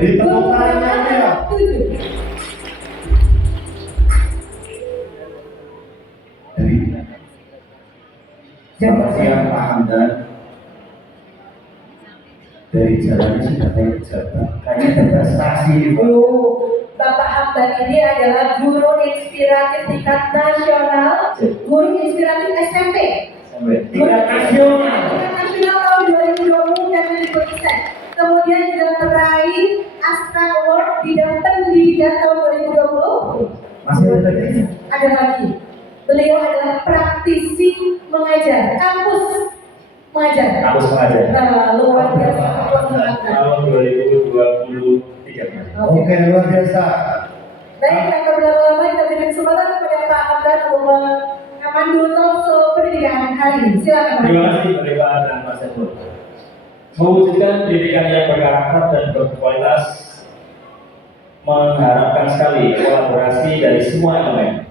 Beri tepuk tangan ya. Selamat siang Pak Hamdan. Dari jalannya sudah banyak pejabat, kayaknya ada prestasi nih Pak. Bapak Hamdan ini adalah guru inspiratif tingkat nasional, guru inspiratif SMP. Tingkat nasional. Tingkat nasional tahun 2020 dan 2020. Kemudian juga meraih Astra Award bidang pendidikan tahun 2020. Masih ada lagi? Ada lagi. Beliau adalah praktisi mengajar, kampus mengajar. Luar biasa. Tahun 2023. Oke, luar biasa. Baik, tanpa berlama-lama kita berikan kesempatan kepada Pak Hamdan untuk memandu talkshow pendidikan hari ini. Silakan. Terima kasih Pak dan Pak Saiful. Mewujudkan pendidikan yang berkarakter dan berkualitas mengharapkan sekali kolaborasi dari semua elemen.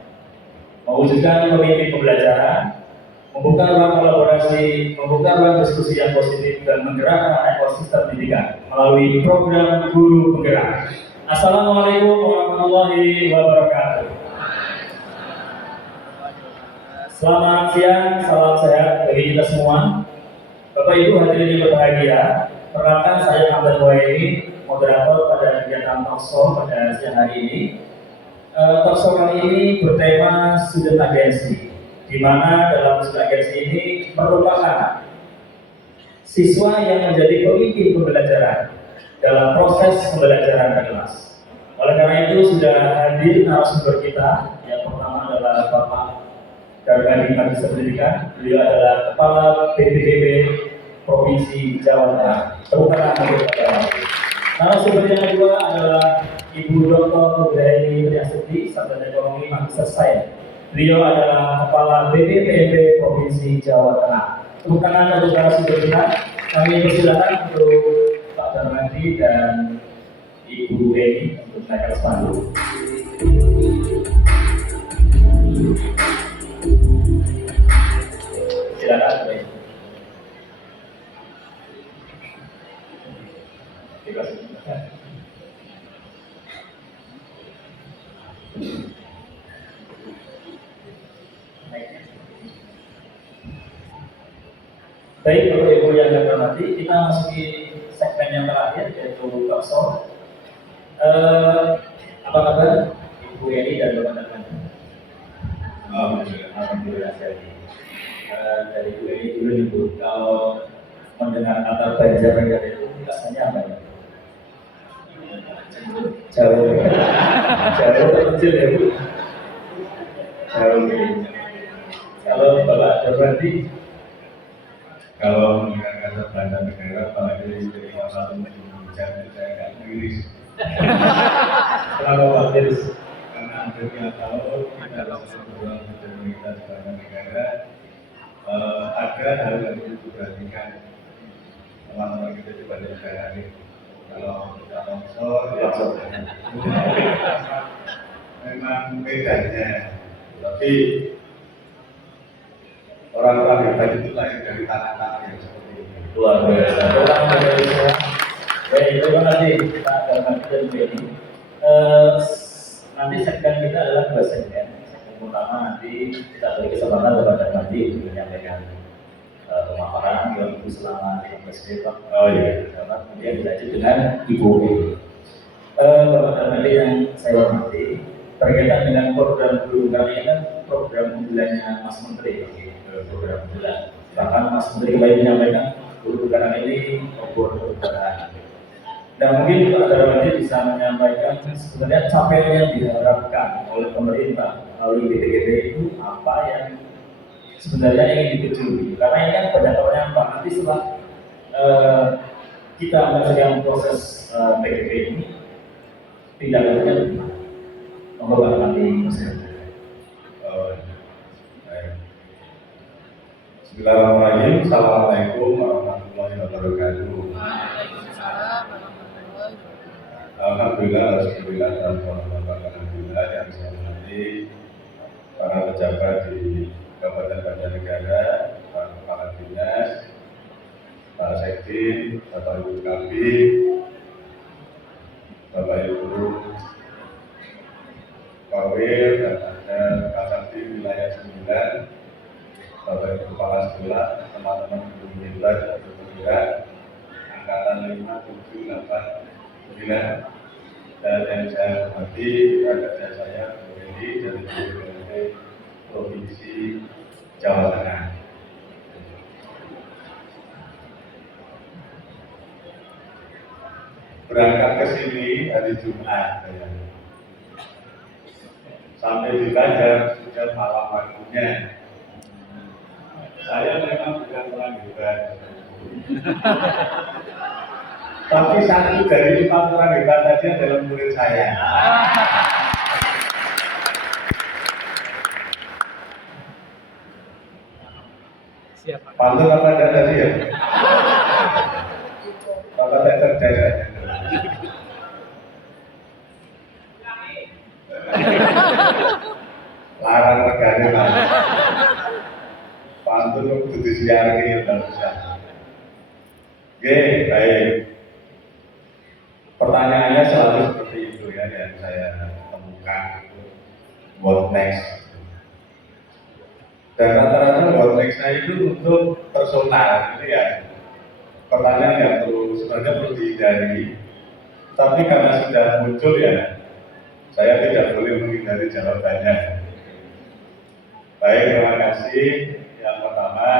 Mewujudkan pemimpin pembelajaran, membuka ruang kolaborasi, membuka ruang diskusi yang positif dan menggerakkan ekosistem pendidikan melalui program guru penggerak. Assalamualaikum warahmatullahi wabarakatuh. Selamat siang, salam sehat bagi kita semua. Bapak Ibu hadirin yang berbahagia, perkenalkan saya Hamdan Wahyudi, moderator pada kegiatan talkshow pada siang hari ini. Talkshow kali ini bertema student agency, di mana dalam student agency ini merupakan siswa yang menjadi pemimpin pembelajaran dalam proses pembelajaran di kelas. Oleh karena itu sudah hadir narasumber kita. Yang pertama adalah Bapak Darmadi Magister Pendidikan. Beliau adalah Kepala BPDB Provinsi Jawa Tengah. Tepuk tangan untuk Bapak. Narasumber yang kedua adalah Ibu Dr. Rudaini Triastuti, Sarjana Ekonomi Magister Sains. Beliau adalah Kepala BPPB Provinsi Jawa Tengah. Tepuk tangan untuk narasumber kita. Kami persilakan untuk Pak Darmadi dan Ibu Eni untuk naik ke panggung. Silakan. Terima kasih. Baik, Bapak Ibu yang saya hormati, kita masuki segmen yang terakhir yaitu talkshow. Apa kabar Ibu Eni dan Bapak Darmadi? Alhamdulillah sekali. Dari Ibu Eni dulu nih Bu, kalau mendengar kata Banjar itu rasanya apa ya? Jauh atau kecil ya Bu? Jauh. Kalau Bapak Darmadi? Kalau mendengar kata Belanda negara, apalagi dari satu menjadi saya nggak ngiris. Kenapa Pak Tiris? Karena hampir 5 tahun kita dalam program pemerintah Belanda negara ada hal yang perlu diperhatikan teman-teman kita di Belanda negara ini. Kalau kita longsor, ya memang bedanya. Tapi orang-orang hebat itu lahir dari tanah-tanah yang seperti ini. Luar biasa. Orang Indonesia. Baik, terima kasih Pak Darmadi dan Bu Eni. Nanti segmen kita adalah 2 segmen. Segmen pertama nanti kita beri kesempatan kepada Darmadi untuk menyampaikan pemaparan yang selama 15 menit. Oh iya. Kemudian dilanjut dengan Ibu Eni. Bapak Darmadi yang saya hormati, berkaitan dengan program guru kami ini kan program unggulannya Mas Menteri. Program unggulan. Bahkan Mas Menteri kembali menyampaikan guru sekarang ini obor perubahan. Dan mungkin Pak Darmadi bisa menyampaikan sebenarnya capaian yang diharapkan oleh pemerintah melalui BPKB itu apa yang sebenarnya ingin dituju. Karena ini kan banyak pertanyaan Pak. Nanti setelah kita menyelesaikan proses BPKB ini, tindak lanjutnya bagaimana? Monggo Pak Darmadi. Bismillahirrahmanirrahim. Assalamualaikum warahmatullahi wabarakatuh. Alhamdulillah, alhamdulillah, alhamdulillah yang saya hormati para pejabat di Kabupaten Banjarnegara, para kepala dinas, para sekjen, Bapak Ibu Kabid, Bapak Ibu Kawir dan ada Kasati wilayah 9, Bapak Ibu Kepala Sekolah, teman-teman guru mitra dan guru penggerak, angkatan 5, 7, 8, 9, dan yang saya hormati rekan saya Bu Edi dari DPRD Provinsi Jawa Tengah. Berangkat ke sini hari Jumat, sampai di Banjar sudah malam waktunya. Saya memang bukan orang hebat, tapi satu dari 5 orang hebat tadi adalah murid saya. Siapa? Pantun apa ada tadi ya? Bapak saya cerdas. Larang regane Pak. Pantun kudu disiarke ya bisa. Oke, baik. Pertanyaannya selalu seperti itu ya yang saya temukan. What next? Dan rata-rata what next saya itu untuk personal, gitu ya. Pertanyaan yang sebenarnya perlu dihindari. Tapi karena sudah muncul ya, saya tidak boleh menghindari jawabannya. Baik, terima kasih. Yang pertama,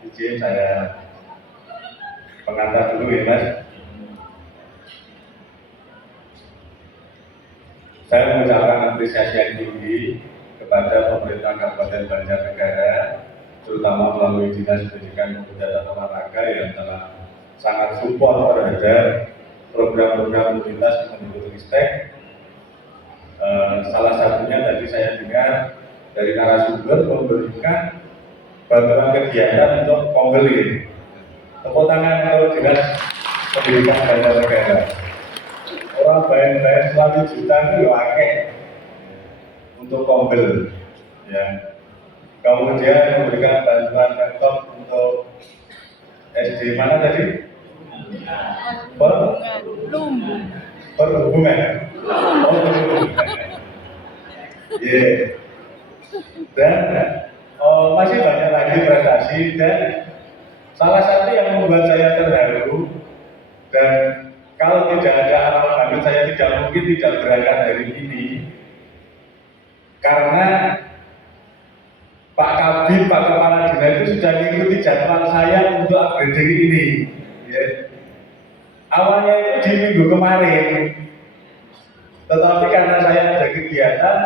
izin saya pengantar dulu ya Mas. Saya mengucapkan apresiasi yang tinggi kepada pemerintah Kabupaten Banjarnegara, terutama melalui Dinas Pendidikan Pemuda dan Olahraga yang telah sangat support terhadap program-program lintas Kemendikbudristek. Salah satunya tadi saya dengar dari narasumber memberikan bantuan kegiatan untuk pembeli. Tepuk tangan untuk Dinas Pendidikan Banjarnegara. Orang bayar-bayar selalu juta itu ya akeh untuk pembeli. Ya. Kemudian memberikan bantuan laptop untuk SD mana tadi? Perhubungan. Perhubungan. Yeah. Dan masih banyak lagi prestasi dan salah satu yang membuat saya terharu dan kalau tidak ada aral banget saya tidak mungkin tidak berangkat hari ini karena Pak Kabid, Pak Kepala Dinas itu sudah mengikuti jadwal saya untuk upgrading ini. Ya. Awalnya itu di minggu kemarin, tetapi karena saya ada kegiatan,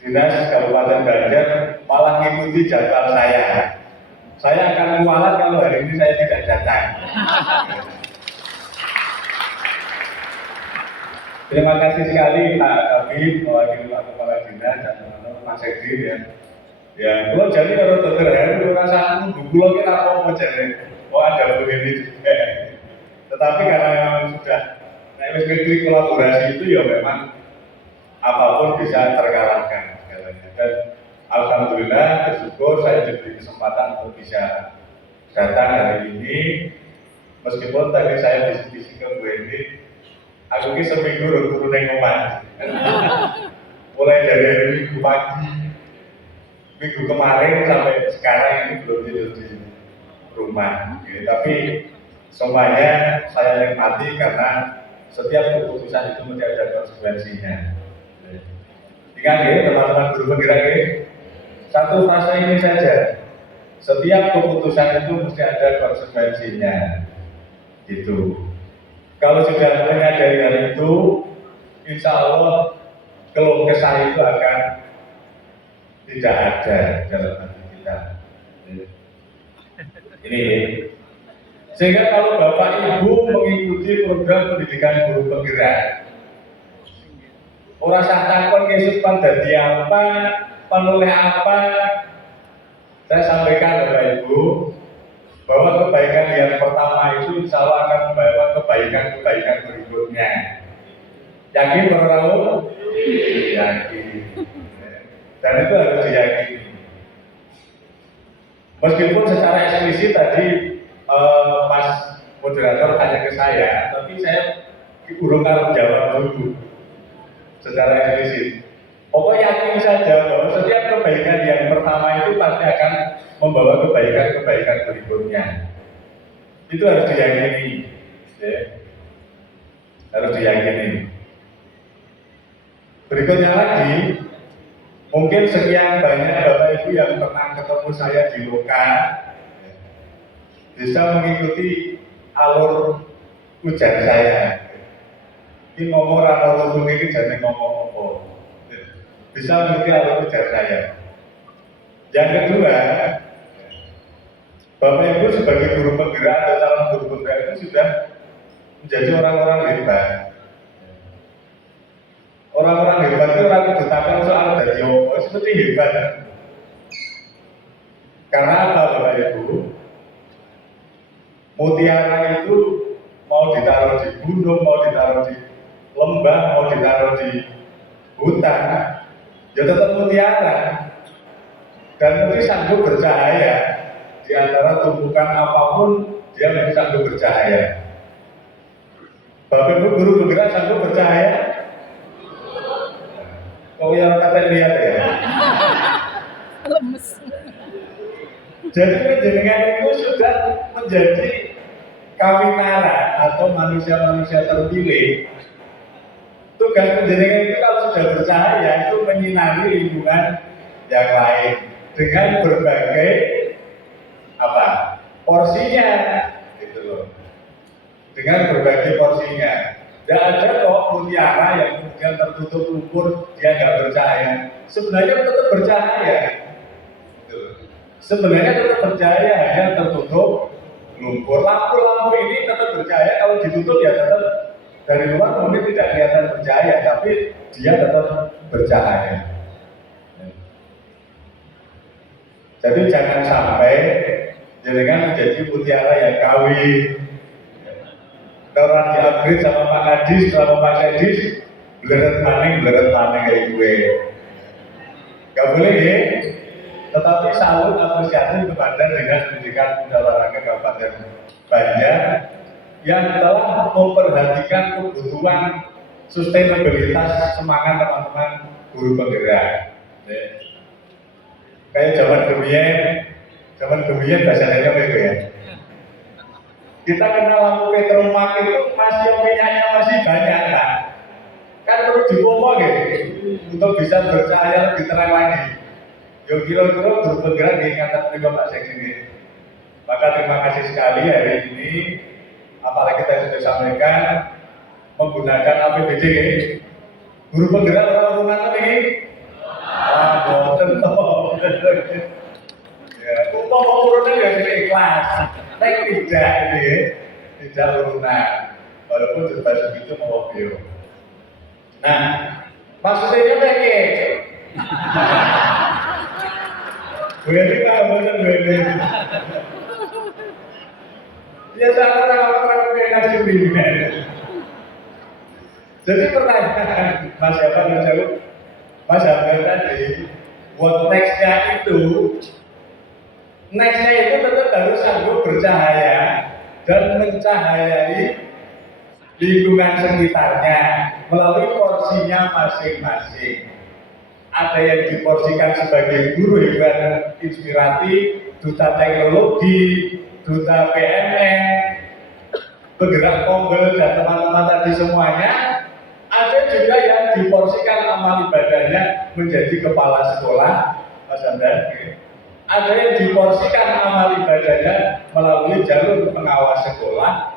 Dinas Kabupaten Banjar malah mengikuti jadwal saya. Saya akan kualat kalau hari ini saya tidak datang. Terima kasih sekali Pak Kabid, mewakili Pak Kepala Dinas dan teman-teman Mas Edi ya. Ya, kalau jadi kalau dokter Heru rasa dulu kita mau jadi, oh ada begini juga. Tetapi karena memang sudah, nah kolaborasi itu ya memang apapun bisa terkalahkan segalanya. Dan alhamdulillah bersyukur saya diberi kesempatan untuk bisa datang hari ini. Meskipun tadi saya bisik-bisik ke Bu Edi, aku ini seminggu turun yang ngomong. Mulai dari hari Minggu pagi, minggu kemarin sampai sekarang ini belum tidur di rumah. Gitu. Tapi semuanya saya nikmati karena setiap keputusan itu mesti ada konsekuensinya. Ingat ya teman-teman guru penggerak ya, satu frasa ini saja. Setiap keputusan itu mesti ada konsekuensinya. Gitu. Kalau sudah menyadari hal itu, insya Allah keluh kesah itu akan tidak ada dalam hati kita. Ini. Sehingga kalau Bapak Ibu mengikuti program pendidikan guru penggerak, orang sah takon kesukaan dari apa, penulis apa, saya sampaikan Bapak Ibu bahwa kebaikan yang pertama itu insya Allah akan membawa kebaikan-kebaikan berikutnya. Yakin orang-orang? Yakin. Dan itu harus diyakini. Meskipun secara eksplisit tadi Mas moderator tanya ke saya, tapi saya kurang kalau jawab dulu secara eksplisit. Pokoknya yakin saja bahwa setiap kebaikan yang pertama itu pasti akan membawa kebaikan-kebaikan berikutnya. Itu harus diyakini, ya. Harus diyakini. Berikutnya lagi, mungkin sekian banyak Bapak Ibu yang pernah ketemu saya di Loka, bisa mengikuti alur ujar saya. Ini ngomong rata ngomong ini jadi ngomong-ngomong. Bisa mengikuti alur ujar saya. Yang kedua, Bapak Ibu sebagai guru penggerak atau calon guru penggerak itu sudah menjadi orang-orang hebat. Orang-orang hebat itu orang ditakan soal dari apa, seperti hebat. Karena apa Bapak Ibu? Mutiara itu mau ditaruh di gunung, mau ditaruh di lembah, mau ditaruh di hutan, ya tetap mutiara. Dan mesti sanggup bercahaya. Di antara tumpukan apapun, dia mesti sanggup bercahaya. Bapak Ibu guru penggerak sanggup bercahaya? Kau yang kata lihat ya. Jadi penjenengan itu sudah menjadi kawinara atau manusia-manusia terpilih. Tugas penjenengan itu kalau sudah bercahaya itu menyinari lingkungan yang lain dengan berbagai porsinya, gitu loh. Dengan berbagai porsinya. Tidak ada kok mutiara yang kemudian tertutup lumpur dia nggak bercahaya. Sebenarnya tetap bercahaya. Sebenarnya tetap bercahaya, hanya tertutup lumpur. Lampu-lampu ini tetap bercahaya, kalau ditutup ya tetap dari luar mungkin tidak kelihatan bercahaya, tapi dia tetap bercahaya. Jadi jangan sampai jangan menjadi mutiara yang kawin. Kalau di-upgrade sama Pak Kadis, sama Pak Kadis, beleret paning kayak gue. Gak boleh ya. Tetapi salut apresiasi kepada Dinas Pendidikan dan Olahraga Kabupaten Banjar yang telah memperhatikan kebutuhan sustainabilitas semangat teman-teman guru penggerak. Kayak zaman demian bahasanya apa ya? Kita kenal lampu petromak itu masih minyaknya masih banyak kan? Kan perlu dipompa gitu untuk bisa bercahaya lebih terang lagi. Yo kira-kira guru penggerak diingatan oleh Bapak Sekjen. Maka terima kasih sekali hari ini, apalagi kita sudah sampaikan menggunakan APBD. Guru penggerak orang rumah ini, boten toh. Ya, upah urunan ya tidak ikhlas, tapi tidak urunan, walaupun sudah segitu mau bio. Nah, maksudnya apa? Boleh Pak, boleh. Biasa orang-orang yang ngasih. Jadi pertanyaan Mas Abang menjawab, Mas Abang tadi, buat nextnya itu tetap harus sanggup bercahaya dan mencahayai lingkungan sekitarnya melalui porsinya masing-masing. Ada yang diporsikan sebagai guru hebat inspiratif, duta teknologi, duta PNN, penggerak Konggel dan teman-teman tadi semuanya. Ada juga yang diporsikan amal ibadahnya menjadi kepala sekolah, Mas Andar. Ada yang diporsikan amal ibadahnya melalui jalur pengawas sekolah.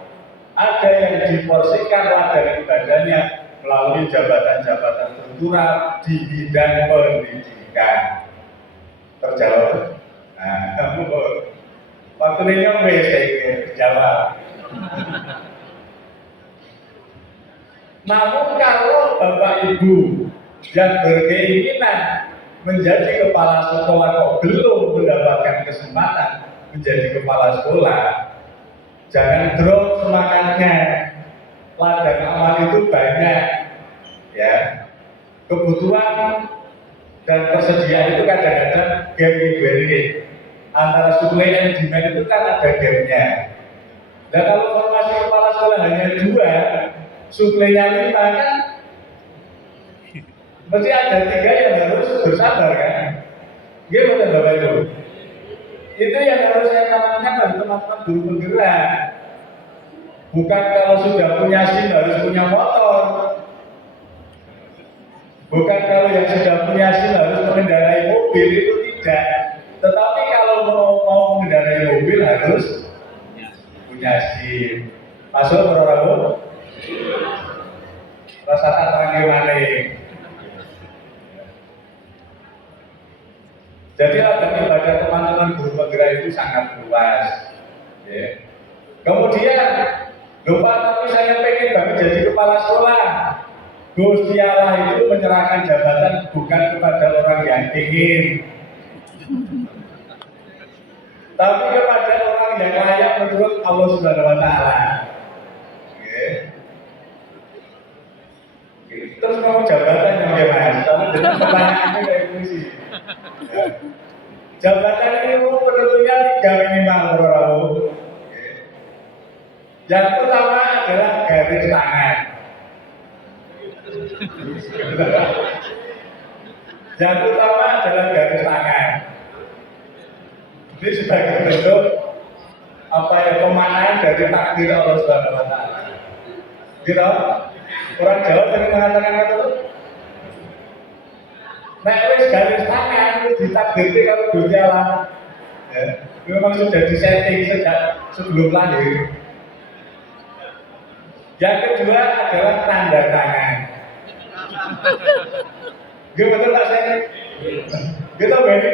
Ada yang diporsikan ladang ibadahnya melalui jabatan-jabatan struktural di bidang pendidikan. Terjawab? Nah, kamu waktu ini saya jawab. Namun kalau Bapak Ibu yang berkeinginan menjadi kepala sekolah kok belum mendapatkan kesempatan menjadi kepala sekolah, jangan drop semangatnya. Ladang amal itu banyak, ya. Kebutuhan dan persediaan itu kadang-kadang gap ini antara supply and demand itu kan ada gapnya. Dan kalau formasi sekolah hanya 2, suplainya 5 kan, mesti ada 3 yang harus bersabar kan? Gimana Bapak Ibu? Itu yang harus saya tanamkan bagi teman-teman guru penggerak. Bukan kalau sudah punya SIM harus punya motor. Bukan kalau yang sudah punya SIM harus mengendarai mobil, itu tidak. Tetapi kalau mau mengendarai mobil harus punya SIM. Masuk Bro? Rasakan bagaimana? Jadi ladang ibadah teman-teman guru penggerak itu sangat luas. Ya. Kemudian, lupa tapi saya pengen banget jadi kepala sekolah. Gusti Allah itu menyerahkan jabatan bukan kepada orang yang ingin, tapi kepada orang yang layak menurut Allah Subhanahu Wa Taala. Terus mau jabatan yang bebas, tapi dengan pertanyaannya kayak polisi. Jabatan ini penentunya 3 minimal, Bro. Yang pertama adalah garis tangan. Yang utama adalah garis tangan. Ini sebagai bentuk pemaknaan dari takdir Allah Subhanahu Wa Taala. Gitu? Orang Jawa sering mengatakan itu. Nek wis garis tangan ditakdirkan kalau Gusti Allah. Ya, memang sudah disetting sejak sebelum lahir. Yang kedua adalah tanda tangan. Gimana Pak saya? Gitu Beni.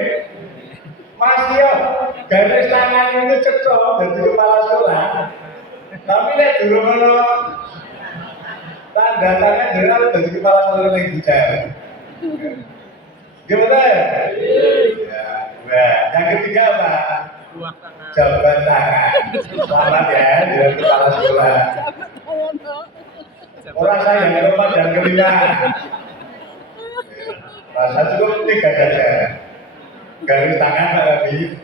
Mas yo, garis tangan itu cocok dari kepala sekolah. Tapi nek dulu ngono tanda tangan jelas dari kepala sekolah yang bicara. Gimana? Ya, yang ketiga apa? Jabat tangan. Selamat ya, dari kepala sekolah. Orang saya yang keempat dan kelima. Rasa cukup 3 saja. Garis tangan Pak Abi,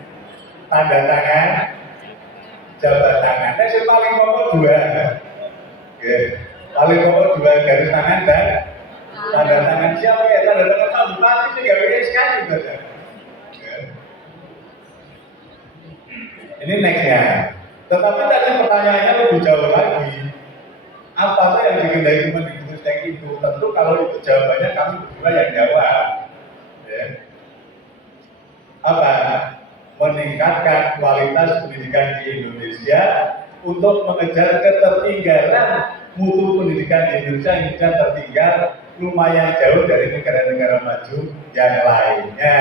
tanda tangan, jabat tangan. Nah, yang paling pokok 2. Oke. Paling pokok 2 garis tangan dan tanda tangan. Siapa ya? Tanda tangan Pak Bupati sih gak beda sekali saja. Ini nextnya. Tetapi tadi pertanyaannya lebih jauh lagi. Apa yang dikendaki Kemendikbudristek itu? Tentu kalau itu jawabannya kami berdua yang jawab. Ya. Apa? Meningkatkan kualitas pendidikan di Indonesia untuk mengejar ketertinggalan mutu pendidikan di Indonesia yang sudah tertinggal lumayan jauh dari negara-negara maju yang lainnya.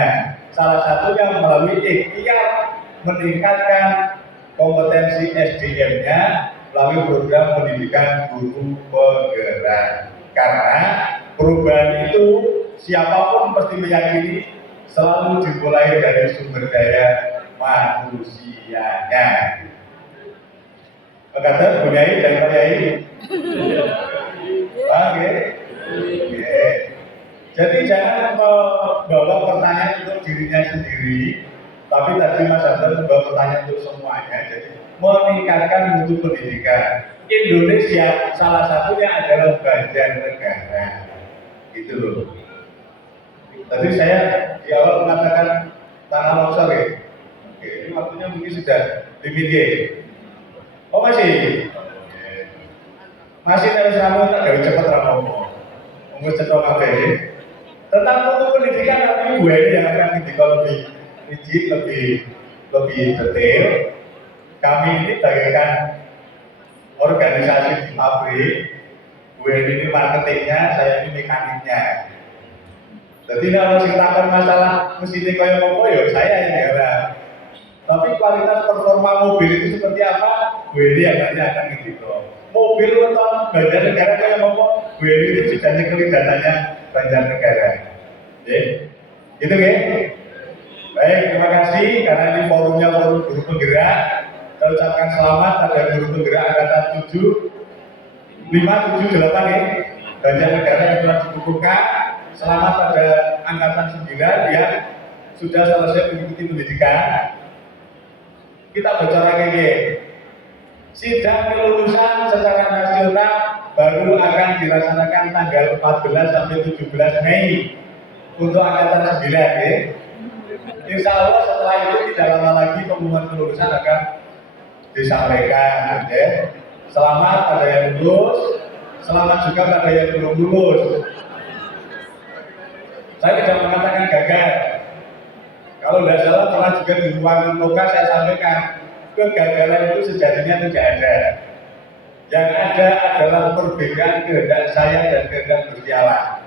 Salah satunya melalui ikhtiar meningkatkan kompetensi SDM-nya melalui program pendidikan guru penggerak. Karena perubahan itu siapapun pasti meyakini selalu dimulai dari sumber daya manusianya. Kata Bunyai dan Pak Yai. Oke. Jadi jangan membawa pertanyaan untuk dirinya sendiri, tapi tadi Mas Anton membawa pertanyaan untuk semuanya. Jadi meningkatkan mutu pendidikan. Indonesia salah satunya adalah Banjarnegara. Gitu loh. Tadi saya di awal mengatakan tanah longsor ya. Oke, ini waktunya mungkin sudah limit ya. Oh masih? Masih harus ramu tak gawe cepet ramu. Mungkin cetok apa ya? Tentang mutu pendidikan tapi gue ini yang akan kita lebih rigid, lebih detail. Kami ini bagaikan organisasi di pabrik. Gue ini marketingnya, saya ini mekaniknya. Jadi kalau ceritakan masalah mesin kaya apa ya saya yang garap. Tapi kualitas performa mobil itu seperti apa? Gue ini yang nanti akan gitu. Mobil atau Banjarnegara kaya apa? Gue ini itu sudah nyekeli datanya Banjarnegara. Oke, gitu ya. Baik, terima kasih karena ini forumnya forum guru penggerak. Saya ucapkan selamat pada guru penggerak angkatan 7, 5, 7, 8 ya. Banjarnegara yang telah dikukuhkan. Selamat pada angkatan 9 yang sudah selesai mengikuti pendidikan. Kita bicara ini. Sidang kelulusan secara nasional baru akan dilaksanakan tanggal 14 sampai 17 Mei untuk angkatan 9 ya. Insya Allah setelah itu tidak lama lagi pengumuman kelulusan akan disampaikan ya. Selamat pada yang lulus, selamat juga pada yang belum lulus. Saya tidak mengatakan gagal. Kalau tidak salah pernah juga di ruangan lokal saya sampaikan, kegagalan itu sejatinya tidak ada. Yang ada adalah perbedaan kehendak saya dan kehendak Gusti Allah.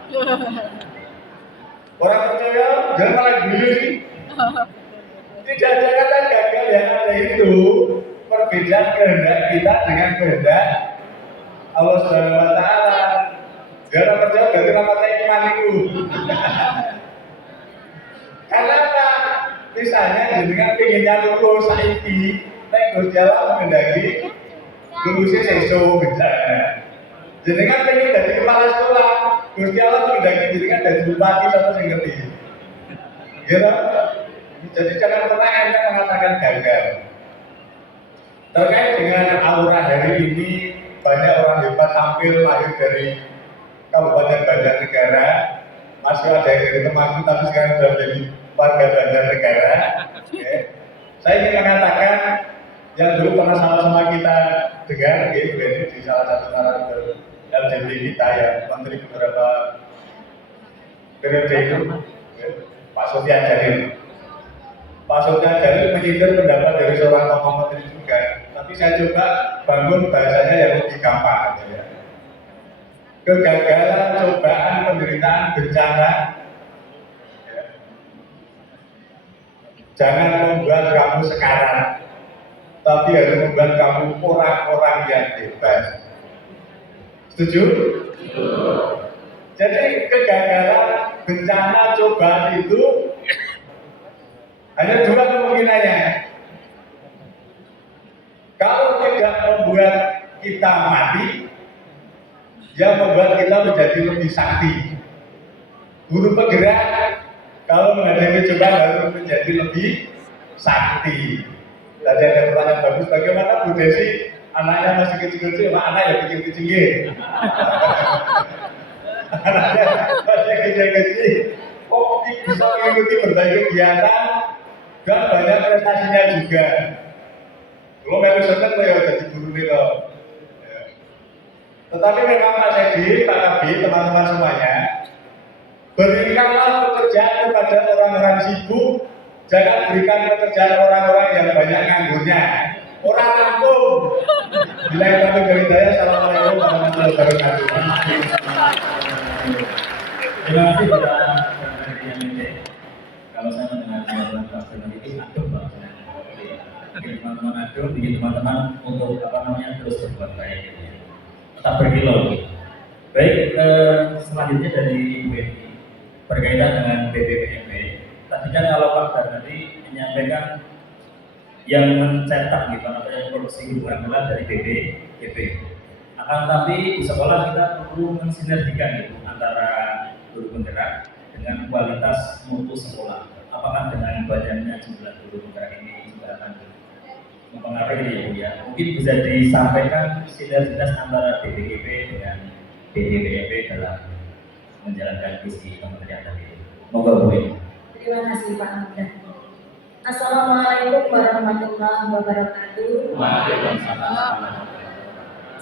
Orang percaya jangan malah dulu sih. Tidak ada kata gagal, yang ada itu perbedaan kehendak kita dengan kehendak Allah Subhanahu wa taala. Jangan percaya berarti rapatnya iman itu. Karena apa? Misalnya dengan pengennya lulus saiki, nek Gusti Allah menghendaki lulusnya sesuk misalnya. Jenengan pengen jadi kepala sekolah, Gusti Allah menghendaki jenengan jadi bupati sama sing ngerti. Gitu. Jadi jangan pernah Anda mengatakan gagal. Terkait dengan aura hari ini, banyak orang hebat tampil lahir dari Kabupaten Banjarnegara. Masih ada yang dari Temanggung, tapi sekarang sudah menjadi warga Banjarnegara. Okay. Saya ingin mengatakan yang dulu pernah sama-sama kita dengar, di salah satu narasumber LGBT kita yang menteri beberapa periode itu, Pak Sofyan Jalil. Pak Sofyan Jalil menyindir pendapat dari seorang tokoh menteri juga, tapi saya coba bangun bahasanya yang lebih gampang aja ya. Kegagalan, cobaan, penderitaan, bencana ya. Jangan membuat kamu sekarang, tapi harus membuat kamu orang-orang yang hebat. Setuju? Jadi kegagalan, bencana, cobaan itu hanya dua kemungkinannya. Kalau tidak membuat kita mati, yang membuat kita menjadi lebih sakti. Guru penggerak kalau menghadapi cobaan harus menjadi lebih sakti. Tadi ada pertanyaan bagus, bagaimana Bu Desi anaknya masih kecil-kecil, anak yang kecil-kecil. Anaknya masih kecil-kecil, kok bisa mengikuti berbagai kegiatan dan banyak prestasinya juga. Kalau melu seneng ya jadi guru itu. Tetapi memang Pak Sedi, Pak Kabi, teman-teman semuanya, berikanlah pekerjaan kepada orang-orang sibuk, jangan berikan pekerjaan orang-orang yang banyak nganggurnya. Orang kampung. Bila kita dari saya, assalamualaikum warahmatullahi wabarakatuh. Terima kasih kepada yang ini. Kalau saya mendengar jawaban Pak Firman itu aduh Pak. Bikin teman-teman aduh, bikin teman-teman untuk terus berbuat baik. Tetap berkilau. Baik, selanjutnya dari Bu Eni berkaitan dengan BPPMB. Tadi kan kalau Pak Darnadi menyampaikan yang mencetak gitu atau yang produksi hubungan gelar dari BPP. Akan tapi di sekolah kita perlu mensinergikan gitu antara guru penggerak dengan kualitas mutu sekolah. Apakah dengan banyaknya jumlah guru penggerak ini juga akan mempengaruhi ya? Mungkin bisa disampaikan sinergitas antara BPKP dengan BPPMB dalam menjalankan visi kementerian tadi. Moga Bu Eni. Terima kasih Pak Hamdan. Assalamualaikum warahmatullahi wabarakatuh. Waalaikumsalam.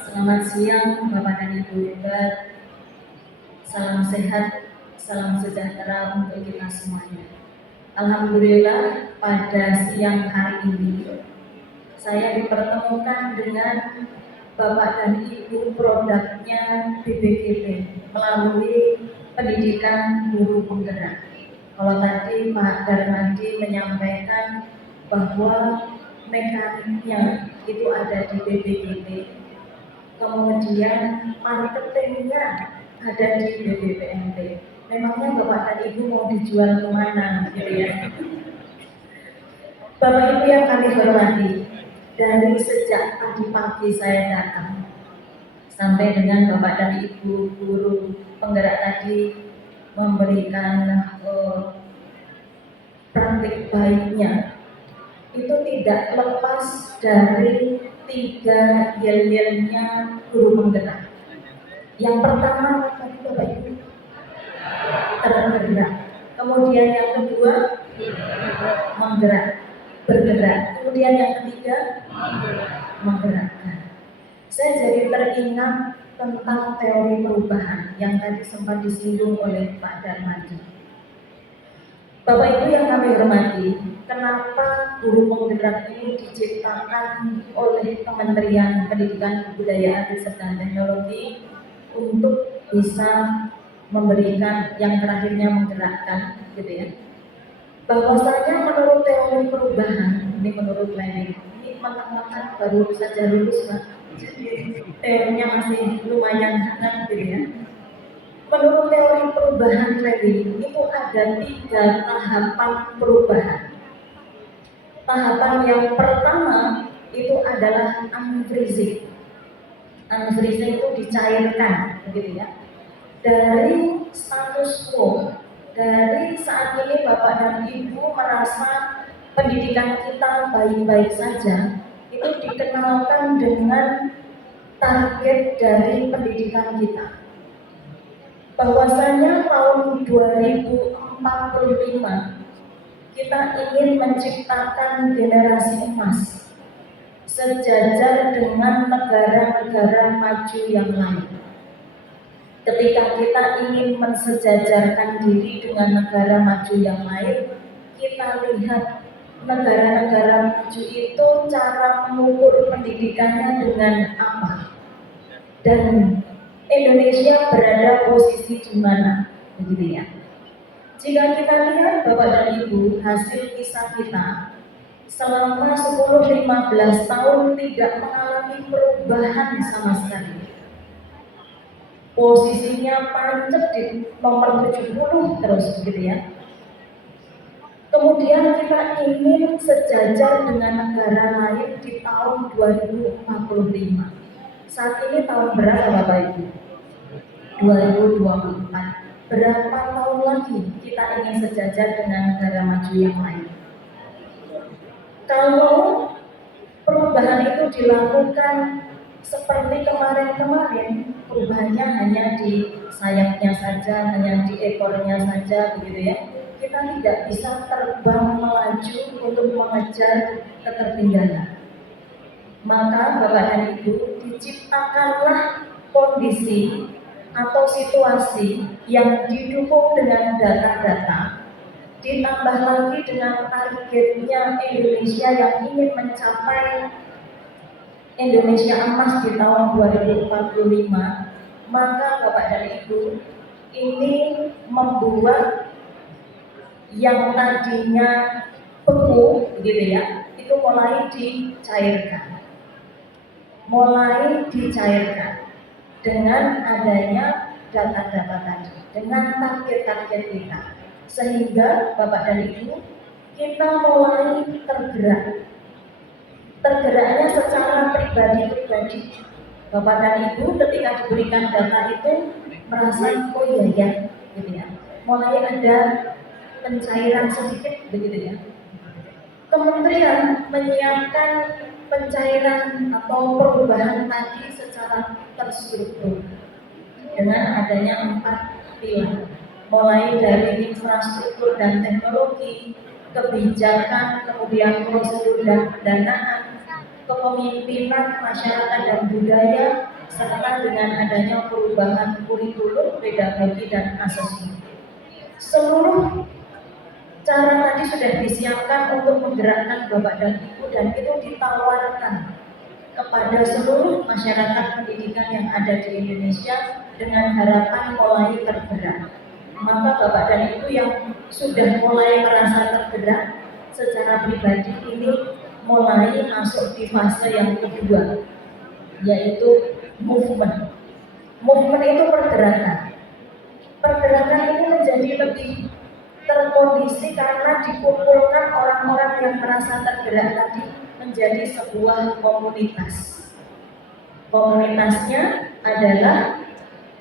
Selamat siang Bapak dan Ibu hebat. Salam sehat, salam sejahtera untuk kita semuanya. Alhamdulillah pada siang hari ini saya dipertemukan dengan Bapak dan Ibu produknya BPKP melalui pendidikan guru penggerak. Kalau tadi Pak Darmadi menyampaikan bahwa mekaniknya itu ada di BPKP, kemudian marketingnya ada di BPPMB. Memangnya Bapak dan Ibu mau dijual kemana gitu ya? Bapak Ibu yang kami hormati, dari sejak tadi pagi saya datang sampai dengan Bapak dan Ibu guru penggerak tadi memberikan praktik baiknya, itu tidak lepas dari tiga yel-yelnya guru penggerak. Yang pertama tadi Bapak Ibu tergerak, kemudian yang kedua menggerak, bergerak, kemudian yang ketiga menggerakkan. Saya jadi teringat tentang teori perubahan yang tadi sempat disinggung oleh Pak Darmadi. Bapak Ibu yang kami hormati, kenapa guru penggerak ini diciptakan oleh Kementerian Pendidikan Kebudayaan Riset dan Teknologi untuk bisa memberikan yang terakhirnya menggerakkan, gitu ya. Bahwasanya menurut teori perubahan, ini menurut Lenin, ini mentang-mentang baru saja lulus, Pak. Jadi teorinya masih lumayan hangat, gitu ya. Menurut teori perubahan Lenin itu ada 3 tahapan perubahan. Tahapan yang pertama itu adalah unfreezing. Unfreezing itu dicairkan, begitu ya. Dari status quo, dari saat ini Bapak dan Ibu merasa pendidikan kita baik-baik saja, itu dikenalkan dengan target dari pendidikan kita. Bahwasanya tahun 2045 kita ingin menciptakan generasi emas sejajar dengan negara-negara maju yang lain. Ketika kita ingin mensejajarkan diri dengan negara maju yang lain, kita lihat negara-negara maju itu cara mengukur pendidikannya dengan apa, dan Indonesia berada posisi di mana, begitu ya. Jika kita lihat Bapak dan Ibu hasil kisah kita selama 10-15 tahun tidak mengalami perubahan sama sekali. Posisinya pancet di nomor 70 terus, begitu ya. Kemudian kita ingin sejajar dengan negara lain di tahun 2045. Saat ini tahun berapa Bapak Ibu? 2024. Berapa tahun lagi kita ingin sejajar dengan negara maju yang lain? Kalau perubahan itu dilakukan seperti kemarin-kemarin, perubahannya hanya di sayapnya saja, hanya di ekornya saja, begitu ya. Kita tidak bisa terbang melaju untuk mengejar ketertinggalan. Maka Bapak dan Ibu, diciptakanlah kondisi atau situasi yang didukung dengan data-data, ditambah lagi dengan targetnya Indonesia yang ingin mencapai Indonesia emas di tahun 2045, maka Bapak dan Ibu ini membuat yang tadinya beku, gitu ya, itu mulai dicairkan dengan adanya data-data tadi, dengan target-target kita, sehingga Bapak dan Ibu kita mulai tergeraknya secara pribadi. Bapak dan Ibu ketika diberikan data itu merasa oh iya ya, gitu ya, mulai ada pencairan sedikit, begitu ya. Kementerian menyiapkan pencairan atau perubahan tadi secara terstruktur dengan adanya 4 pilar, mulai dari infrastruktur dan teknologi, kebijakan, kemudian prosedur dan pendanaan, kepemimpinan masyarakat dan budaya, serta dengan adanya perubahan kurikulum, pedagogi dan asesmen. Seluruh cara tadi sudah disiapkan untuk menggerakkan Bapak dan Ibu, dan itu ditawarkan kepada seluruh masyarakat pendidikan yang ada di Indonesia dengan harapan mulai tergerak. Maka Bapak dan Ibu yang sudah mulai merasa tergerak secara pribadi ini mulai masuk di fase yang kedua, yaitu movement. Movement itu pergerakan. Pergerakan ini menjadi lebih terkondisi karena dikumpulkan orang-orang yang merasa tergerak tadi menjadi sebuah komunitas. Komunitasnya adalah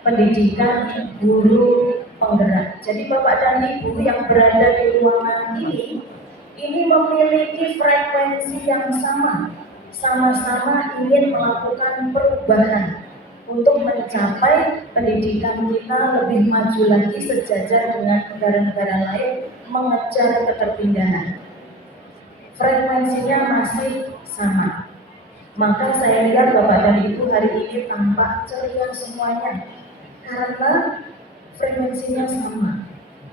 pendidikan guru penggerak. Jadi Bapak dan Ibu yang berada di ruangan ini memiliki frekuensi yang sama sama-sama ingin melakukan perubahan untuk mencapai pendidikan kita lebih maju lagi sejajar dengan negara-negara lain mengejar ketertinggalan. Frekuensinya masih sama. Maka saya lihat Bapak dan Ibu hari ini tampak ceria semuanya karena frekuensinya sama.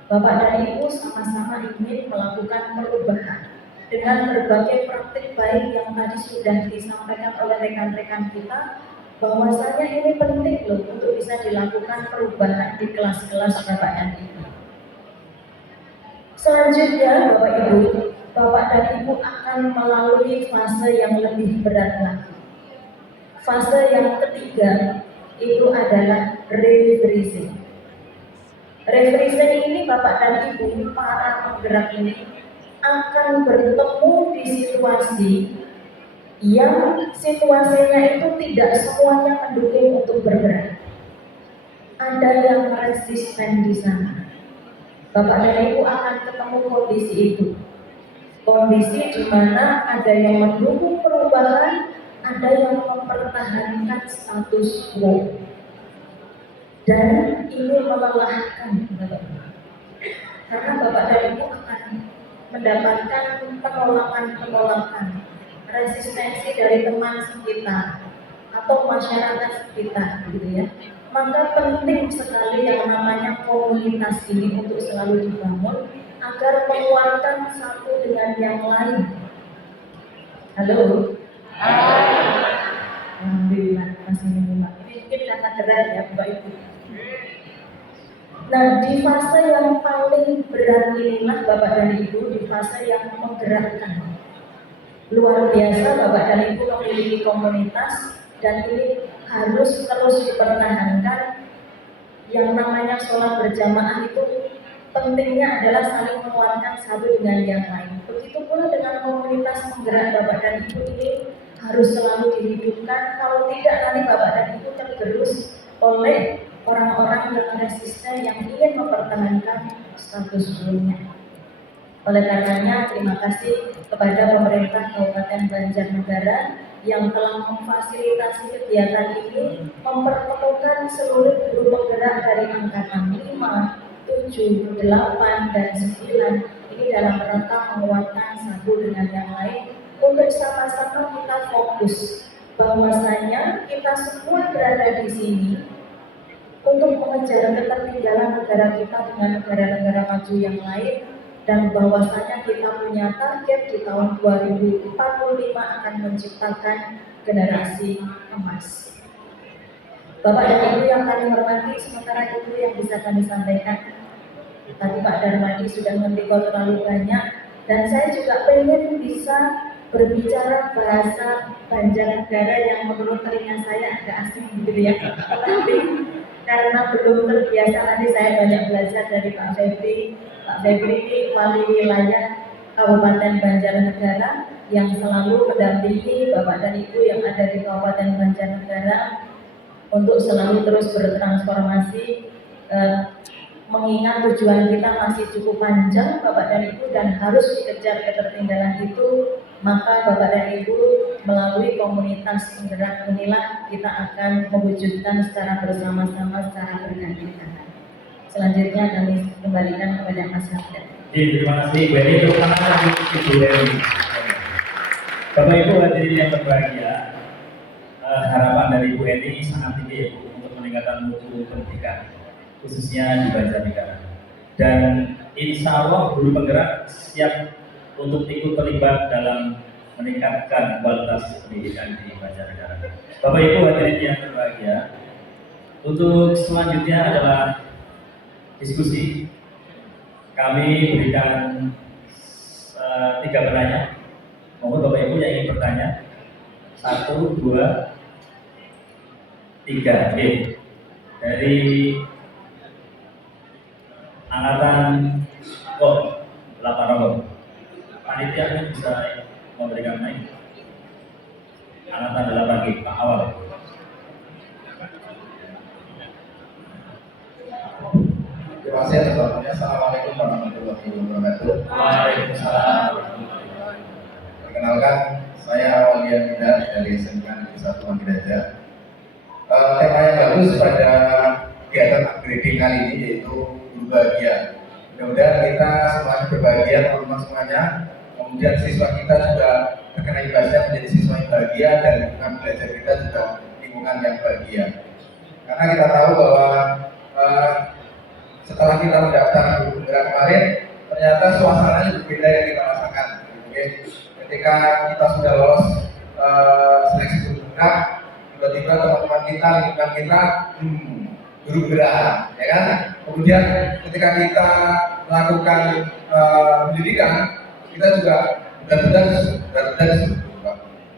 Bapak dan Ibu sama-sama ingin melakukan perubahan dengan berbagai praktik baik yang tadi sudah disampaikan oleh rekan-rekan kita, bahwasanya ini penting loh untuk bisa dilakukan perubahan di kelas-kelas Bapak dan Ibu. Selanjutnya Bapak dan Ibu akan melalui fase yang lebih berat lagi. Fase yang ketiga itu adalah refreshing. Refreshing ini Bapak dan Ibu, para penggerak ini akan bertemu di situasi yang situasinya itu tidak semuanya mendukung untuk bergerak. Ada yang resisten di sana. Bapak dan Ibu akan ketemu kondisi itu. Kondisi di mana ada yang mendukung perubahan, ada yang mempertahankan status quo. Dan ini melelahkan karena Bapak dan Ibu akan mendapatkan penolakan-penolakan, resistensi dari teman sekitar atau masyarakat sekitar, gitu ya. Maka penting sekali yang namanya komunitas ini untuk selalu dibangun agar menguatkan satu dengan yang lain. Halo. Alhamdulillah masih menyimak. Ini mungkin kata gerak ya Bapak Ibu. Nah, di fase yang paling berat inilah Bapak dan Ibu, di fase yang menggerakkan. Luar biasa Bapak dan Ibu memiliki komunitas dan ini harus terus dipertahankan. Yang namanya sholat berjamaah itu pentingnya adalah saling menguatkan satu dengan yang lain. Begitu pula dengan komunitas penggerak Bapak dan Ibu ini harus selalu dihidupkan. Kalau tidak nanti Bapak dan Ibu tergerus oleh orang-orang yang resisten yang ingin mempertahankan status quo-nya. Oleh karenanya, terima kasih kepada pemerintah Kabupaten Banjarnegara yang telah memfasilitasi kegiatan ini, mempertemukan seluruh guru penggerak dari angkatan 5, 7, 8, dan 9 ini dalam rangka menguatkan satu dengan yang lain untuk sama-sama kita fokus bahwasanya kita semua berada di sini untuk mengejar ketertinggalan negara kita dengan negara-negara maju yang lain, dan bahwasanya kita punya target di tahun 2045 akan menciptakan generasi emas. Bapak dan Ibu yang kami hormati, sementara itu yang bisa kami sampaikan. Tadi Pak Darmadi sudah mentikol terlalu banyak, dan saya juga pengen bisa berbicara bahasa Banjarnegara yang menurut telinga saya agak asing gitu ya. Tapi karena belum terbiasa, nanti saya banyak belajar dari Pak Febri. Pak Febri ini wali wilayah Kabupaten Banjarnegara yang selalu mendampingi Bapak dan Ibu yang ada di Kabupaten Banjarnegara untuk selalu terus bertransformasi, mengingat tujuan kita masih cukup panjang Bapak dan Ibu dan harus dikejar ketertinggalan itu. Maka Bapak dan Ibu melalui komunitas penggerak inilah kita akan mewujudkan secara bersama-sama, secara bergantian. Selanjutnya kami kembalikan kepada Mas Hafid. Terima kasih Bu Eni, terima kasih Ibu Eni. Bapak Ibu hadirin yang berbahagia, harapan dari Bu Eni sangat tinggi ya Bu, untuk meningkatkan mutu pendidikan khususnya di Banjarnegara. Dan insya Allah guru penggerak siap untuk ikut terlibat dalam meningkatkan kualitas pendidikan di Banjarnegara. Bapak Ibu hadirin yang berbahagia, untuk selanjutnya adalah diskusi. Kami berikan 3 pertanyaan. Mohon Bapak Ibu yang ingin bertanya. 1, 2, 3. Dari angkatan 8 nomor. Panitia ini bisa memberikan mic. Angkatan 8 Pak Awal. Terima kasih atas waktunya. Assalamualaikum warahmatullahi wabarakatuh. Waalaikumsalam. Perkenalkan, saya Awal Mulia Nida dari SMK Negeri 1 Manggiraja. Tema yang bagus pada kegiatan upgrading kali ini yaitu berbahagia. Mudah-mudahan kita semuanya berbahagia, teman-teman semuanya. Kemudian siswa kita juga terkena imbasnya menjadi siswa yang bahagia dan lingkungan belajar kita juga lingkungan yang bahagia. Karena kita tahu bahwa setelah kita mendaftar guru penggerak kemarin, ternyata suasananya berbeda yang kita rasakan. Oke. Ketika kita sudah lolos seleksi guru penggerak, tiba-tiba teman-teman kita, lingkungan kita, guru gerak, ya kan? Kemudian ketika kita melakukan pendidikan, kita juga benar-benar.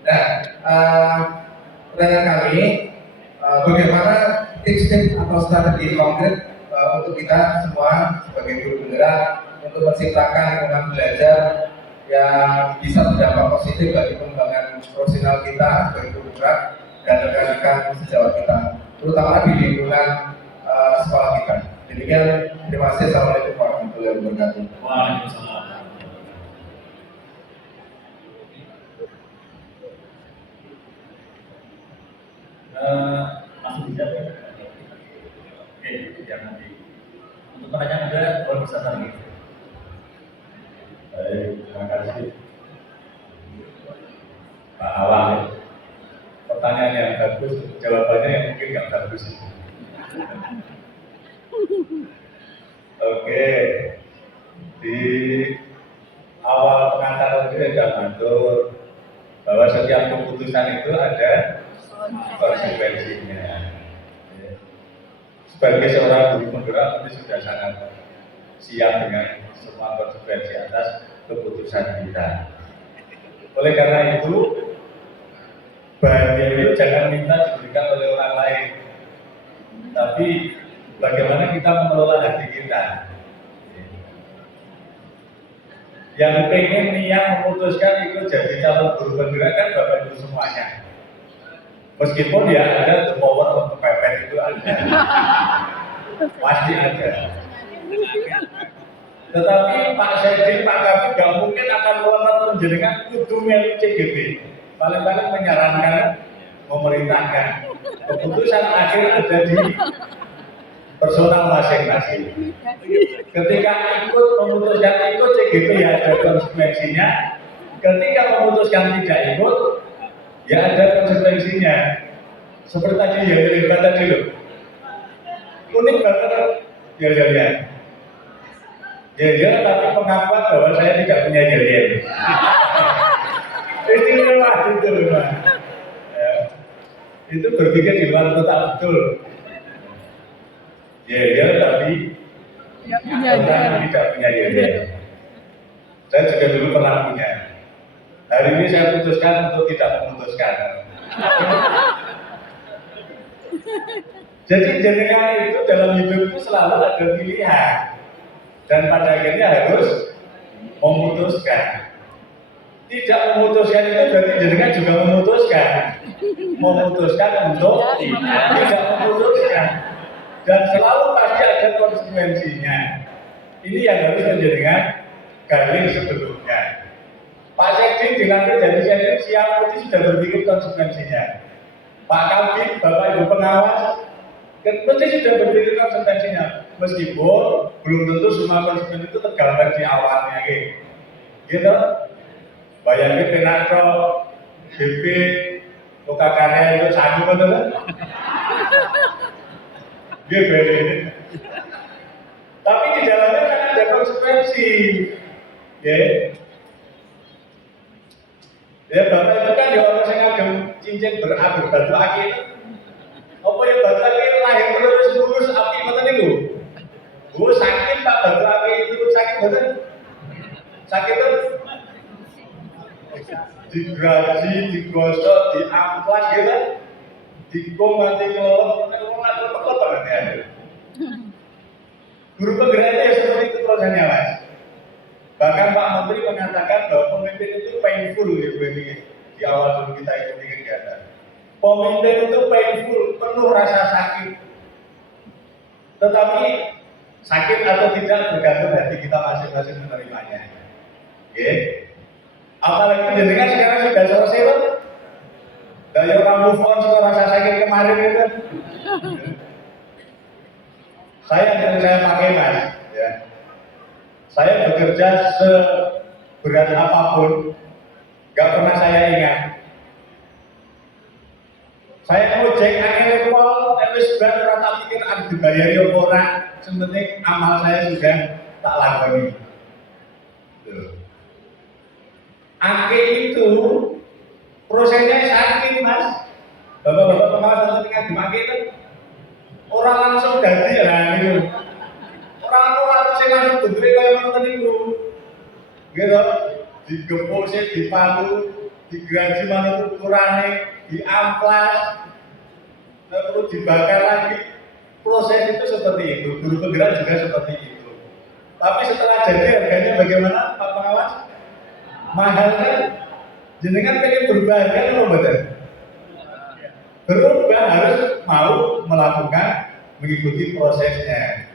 Nah, pertanyaan kami, bagaimana tips-tips atau strategi konkret untuk kita semua sebagai guru penggerak untuk menciptakan lingkungan belajar yang bisa berdampak positif bagi pengembangan profesional kita sebagai guru penggerak dan rekan-rekan sejawat kita, terutama di lingkungan sekolah kita. Demikian, terima kasih. Assalamualaikum warahmatullahi wabarakatuh. Waalaikumsalam. Langsung dijawab ya? Oke, biar nanti. Untuk pertanyaan Anda, boleh bisa tadi. Baik, terima kasih Pak Awang. Pertanyaan yang bagus, jawabannya yang mungkin nggak bagus. Oke, di awal pengantaran itu sudah mengatur bahwa setiap keputusan itu ada konsekuensinya. Sebagai seorang guru penggerak, itu sudah sangat siap dengan semua konsekuensi atas keputusan kita. Oleh karena itu, bahagia itu jangan minta diberikan oleh orang lain, tapi bagaimana kita mengelola hati kita. Yang pengen niat memutuskan ikut jadi calon guru penggerak kan Bapak Ibu semuanya. Meskipun ya ada the power untuk pepet itu ada, pasti ada. Tetapi Pak Saidin, Pak Kabit gak mungkin akan melompat menjadikan kudu melu CGP. Paling-paling menyarankan, memerintahkan. Keputusan akhir ada di personal masing-masing. Ketika memutuskan ikut CGP ya ada konsekuensinya. Ketika memutuskan tidak ikut, ya ada konsekuensinya. Seperti tadi ya, hebat tadi loh. Unik banget ya. Ya, tapi pengakuan bahwa saya tidak punya yel-yel. Istimewa itu Pak. Ya. Itu berpikir di luar kotak betul. Ya, tapi tidak punya yel-yel. Saya juga dulu pernah punya. Hari ini saya putuskan untuk tidak memutuskan. Jadi jenengan itu dalam hidup itu selalu ada pilihan. Dan pada akhirnya harus memutuskan. Tidak memutuskan itu berarti jenengan juga memutuskan. Memutuskan untuk tidak memutuskan. Dan selalu pasti ada konsekuensinya. Ini yang harus menjadikan garing sebelumnya. Pak Sekjen dilantik jadi Sekjen siap itu sudah berpikir konsekuensinya. Pak Kabit, Bapak Ibu pengawas, mesti sudah berpikir konsekuensinya. Meskipun belum tentu semua konsekuensi itu tergambar di awalnya, gitu. Bayangin penakro, BP, karya itu satu betul. Gitu. Tapi di dalamnya kan ada konsekuensi, ya. Ya Bapak itu kan ya orang yang ngagem cincin berabu batu akik. Apa ya batu akik lahir terus lurus api mata niku. Bu sakit Pak batu akik itu sakit betul. Sakit tuh. Digaji, digosok, diamplas gitu. Dikom nanti ngelolok, ngelolok banget ya. Guru penggerak ya seperti itu prosesnya Mas. Bahkan Pak Menteri mengatakan bahwa pemimpin itu painful ya begini. Di awal dulu kita ikuti kegiatan. Pemimpin itu painful, penuh rasa sakit. Tetapi sakit atau tidak bergantung hati kita masing-masing menerimanya. Oke. Apalagi jenengan sekarang sudah selesai loh. Dari orang move on setelah rasa sakit kemarin itu. Saya pakai mas, ya. Saya bekerja seberat apapun, gak pernah saya ingat. Saya mau cek akhirnya kual, tapi sudah rata pikir ada dibayari orang, sebenarnya amal saya sudah tak lakoni. Ake itu prosesnya sakit mas. Bapak-bapak pengawas atau tinggal di maki itu orang langsung ganti lah gitu. Orang tuh saya langsung bentuknya kayak nonton itu, gitu. Digempur saya dipalu, digaji mana ukurannya, diamplas, terus dibakar lagi. Proses itu seperti itu, guru penggerak juga seperti itu. Tapi setelah jadi harganya bagaimana Pak Pengawas? Mahal kan? Jenengan pengen berubah kan lo betul? Berubah harus mau melakukan mengikuti prosesnya.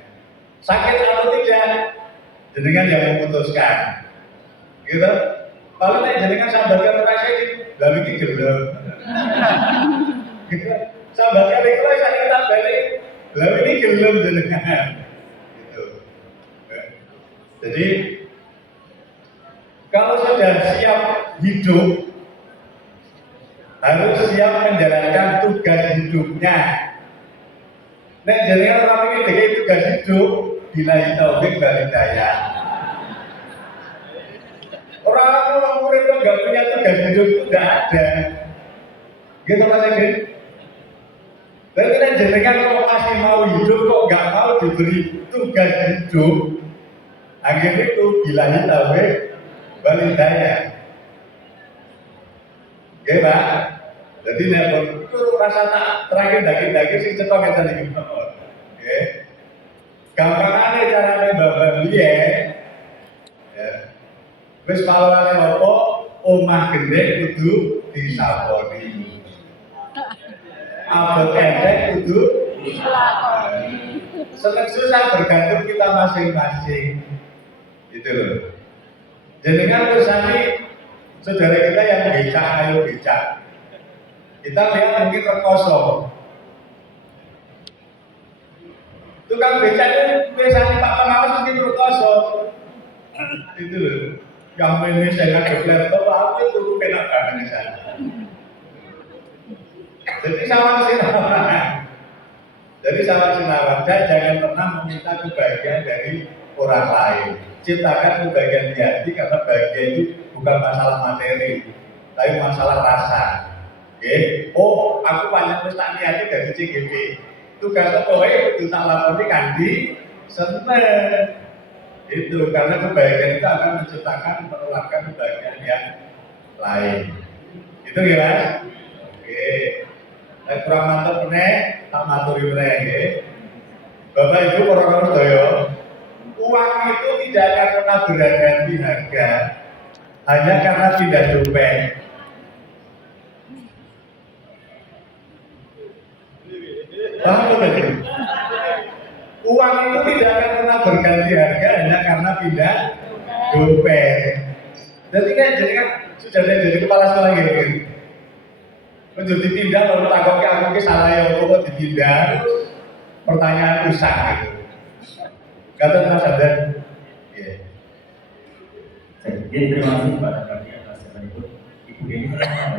Sakit atau tidak, jenengan yang memutuskan. Gitu. Kalau nek jenengan sambatkan ora sik, lha iki gelem. Gitu. Sambatkan iki ora sak tak balik, lha iki gelem jenengan. Gitu. Jadi kalau sudah siap hidup, harus siap menjalankan tugas hidupnya. Nek jenengan orang ini dengan tugas hidup, billahi taufik wal hidayah. Orang murid itu nggak punya tugas hidup itu nggak ada. Gitu Mas Egin. Berarti nek jenengan kalau masih mau hidup kok nggak mau diberi tugas hidup, akhirnya itu billahi taufik wal hidayah. Oke Pak. Jadi nek itu rasa tak terakhir daging-daging sing cetok ngeten iki. Oke. Gampangane carane Bapak piye? Ya. Wis pawane apa omah gede kudu disaponi. Apa pendek kudu dilakoni. Seneng susah bergantung kita masing-masing. Gitu loh. Jenengan bersani saudara kita yang becak, ayo becak. Kita lihat mungkin terkosong. Tukang becak itu biasanya Pak Pengawas mungkin terkosong. Itu loh. Yang ini saya ngadep laptop, aku itu penak banget saya. Jadi sama sinawan. Jadi sama sinawan. Dan jangan pernah meminta kebahagiaan dari orang lain. Ciptakan kebahagiaan di hati karena bahagia itu bukan masalah materi, tapi masalah rasa. Oke, oh aku banyak terus tak niati dari CGP. Tugas kowe kudu tak lakoni kanthi seneng. Itu karena kebahagiaan itu akan menciptakan menularkan kebahagiaan yang lain. Itu ya. Oke. Nek kurang mantep meneh, tak maturi meneh nggih. Bapak Ibu para sedaya, uang itu tidak akan pernah berganti harga hanya karena tidak dompet. Paham tadi? Uang itu tidak akan pernah berganti harga hanya karena tidak dompet. Jadi kan sudah jadi kepala sekolah gitu. Menjadi dipindah lalu takutnya aku salah ya kok dipindah. Pertanyaan rusak gitu. Kata Mas Adan. Iya. Jadi terima kasih kepada kami atas Ibu. Ibu ini kenapa?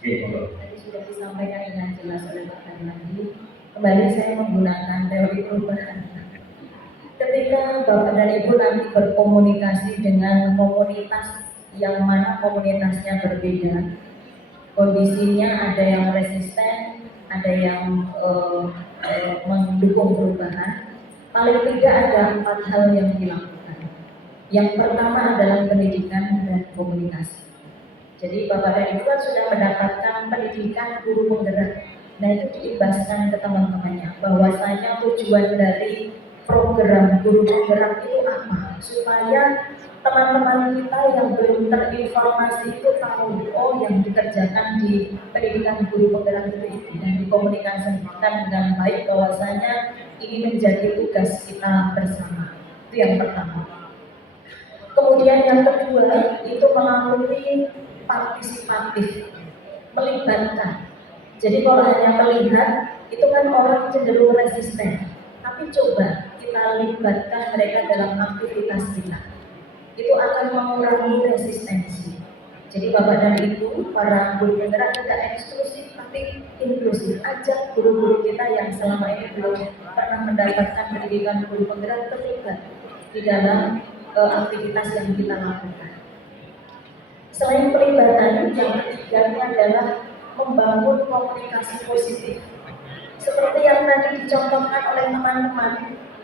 Oke, Tadi sudah disampaikan dengan jelas oleh Pak Darmadi. Kembali saya menggunakan teori perubahan. Ketika Bapak dan Ibu nanti berkomunikasi dengan komunitas yang mana komunitasnya berbeda, kondisinya ada yang resisten, ada yang mendukung perubahan. Paling tidak ada 4 hal yang dilakukan. Yang pertama adalah pendidikan dan komunikasi. Jadi Bapak dan Ibu kan sudah mendapatkan pendidikan guru penggerak. Nah itu diimbaskan ke teman-temannya bahwasanya tujuan dari program guru penggerak itu apa? Supaya teman-teman kita yang belum terinformasi itu tahu, oh yang dikerjakan di pendidikan guru penggerak itu dan dikomunikasikan dengan baik bahwasanya ini menjadi tugas kita bersama. Itu yang pertama. Kemudian yang kedua itu melalui partisipatif. melibatkan. Jadi kalau hanya melihat, itu kan orang cenderung resisten. Tapi coba kita libatkan mereka dalam aktivitas kita. Itu akan mengurangi resistensi. Jadi Bapak dan Ibu, para guru penggerak tidak eksklusif tapi inklusif. Ajak guru-guru kita yang selama ini belum pernah mendapatkan pendidikan guru penggerak terlibat di dalam aktivitas yang kita lakukan. Selain pelibatan, yang ketiganya adalah membangun komunikasi positif. Seperti yang tadi dicontohkan oleh teman-teman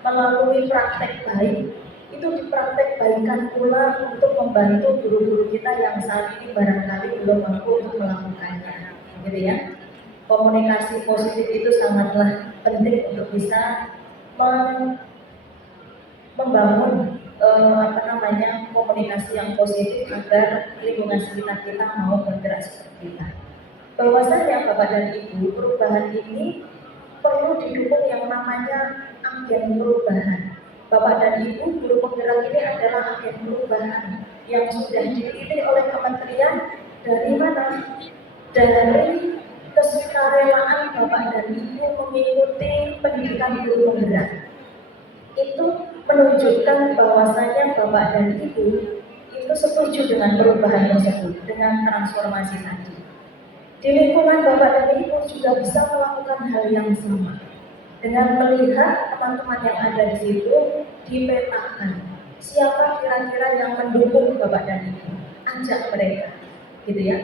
melalui praktek baik, itu dipraktek baikkan pula untuk membantu guru-guru kita yang saat ini barangkali belum mampu untuk melakukannya, gitu ya. Komunikasi positif itu sangatlah penting untuk bisa membangun komunikasi yang positif agar lingkungan sekitar kita mau bergerak seperti kita. Bahwasanya Bapak dan Ibu, perubahan ini perlu didukung yang namanya agen perubahan. Bapak dan Ibu, guru penggerak ini adalah agen perubahan yang sudah dipilih oleh kementerian dari mana? Dari kesukarelaan Bapak dan Ibu mengikuti pendidikan guru penggerak. Itu menunjukkan bahwasanya Bapak dan Ibu itu setuju dengan perubahan tersebut, dengan transformasi tadi. Di lingkungan Bapak dan Ibu juga bisa melakukan hal yang sama. Dengan melihat teman-teman yang ada di situ, dipetakan siapa kira-kira yang mendukung Bapak dan Ibu, ajak mereka, gitu ya.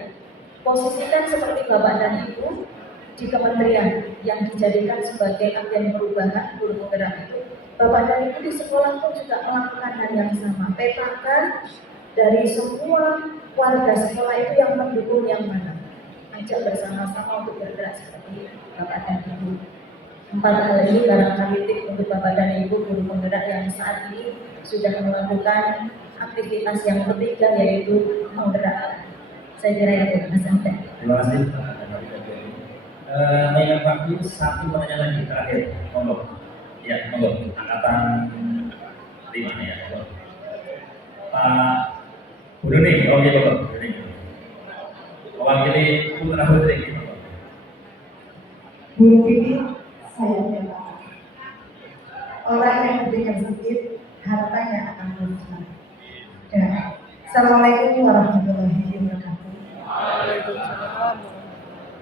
Posisikan seperti Bapak dan Ibu di kementerian yang dijadikan sebagai agen perubahan guru penggerak itu. Bapak dan Ibu di sekolah pun juga melakukan hal yang sama. Petakan dari semua warga sekolah itu yang mendukung yang mana. Ajak bersama-sama untuk bergerak seperti Bapak dan Ibu. 4 hal ini barangkali tips untuk Bapak dan Ibu guru penggerak yang saat ini sudah melakukan aktivitas yang ketiga, yaitu menggerakkan. Saya kira itu Mas Anta. Terima kasih. Mengingat waktu, satu pertanyaan lagi terakhir, monggo. Ya, monggo. Angkatan 5 ya, monggo. Pak Bu Doni, oke monggo. Mewakili putra putri. Guru ini saya nyatakan, orang yang diberikan sedikit harapannya akan berusaha. Dan Assalamualaikum warahmatullahi wabarakatuh.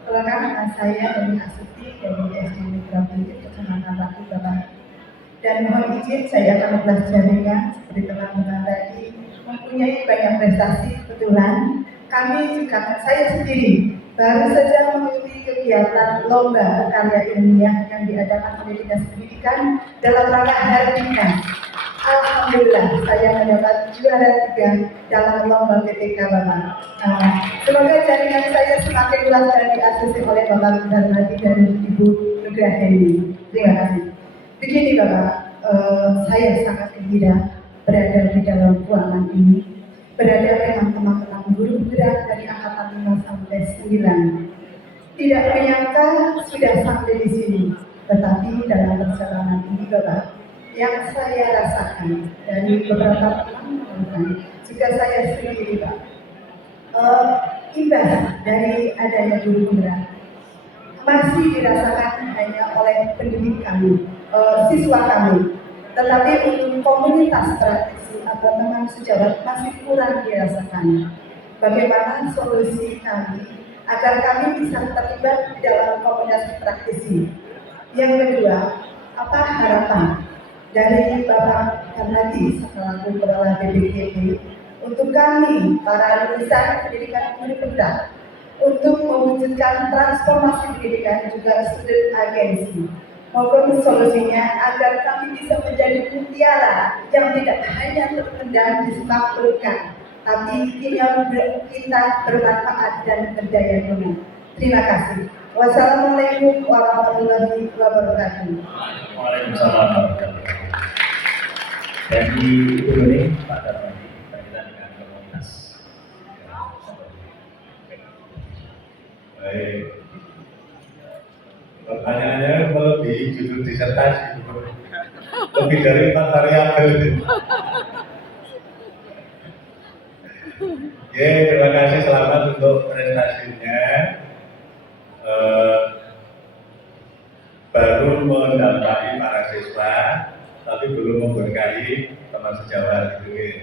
Perkenalkan saya dari Asuti dari SD Negeri Bukit Kecamatan Batu Bapak. Dan mohon izin saya akan mempelajarinya seperti teman-teman tadi mempunyai banyak prestasi. Kebetulan kami juga saya sendiri baru saja mengikuti kegiatan lomba karya ilmiah yang diadakan oleh Dinas Pendidikan dalam rangka Hari Dinas. Alhamdulillah saya mendapat juara 3 dalam lomba PTK Bapak. Semoga jaringan saya semakin luas dan diasusi oleh Bapak Darmadi dan Ibu Nugrah Heni. Terima kasih. Begini Bapak, saya sangat gembira berada di dalam ruangan ini, berada dengan teman-teman guru penggerak dari angkatan 5 sampai 9. Tidak menyangka sudah sampai di sini, tetapi dalam perjalanan ini Bapak, yang saya rasakan dari beberapa teman-teman juga saya sendiri Pak, imbas dari adanya guru penggerak masih dirasakan hanya oleh pendidik kami, siswa kami, tetapi untuk komunitas praktisi atau teman sejawat masih kurang dirasakan. Bagaimana solusi kami agar kami bisa terlibat di dalam komunitas praktisi? Yang kedua, apa harapan dari Bapak Darmadi selaku Kepala BPKB untuk kami para lulusan pendidikan guru penggerak untuk mewujudkan transformasi pendidikan juga student agency? Mohon solusinya agar kami bisa menjadi mutiara yang tidak hanya terpendam di semak belukar, tapi kita bermanfaat dan berdaya guna. Terima kasih. Wassalamualaikum warahmatullahi wabarakatuh. Waalaikumsalam warahmatullahi wabarakatuh. Dari Ibu Doni, Pak Darmadi, berkaitan dengan komunitas. Baik. Pertanyaannya melebihi judul disertasi, lebih dari 4 variabel. Oke, terima kasih, selamat untuk prestasinya. baru mendampingi para siswa, tapi belum memberkahi teman sejawat gitu ya.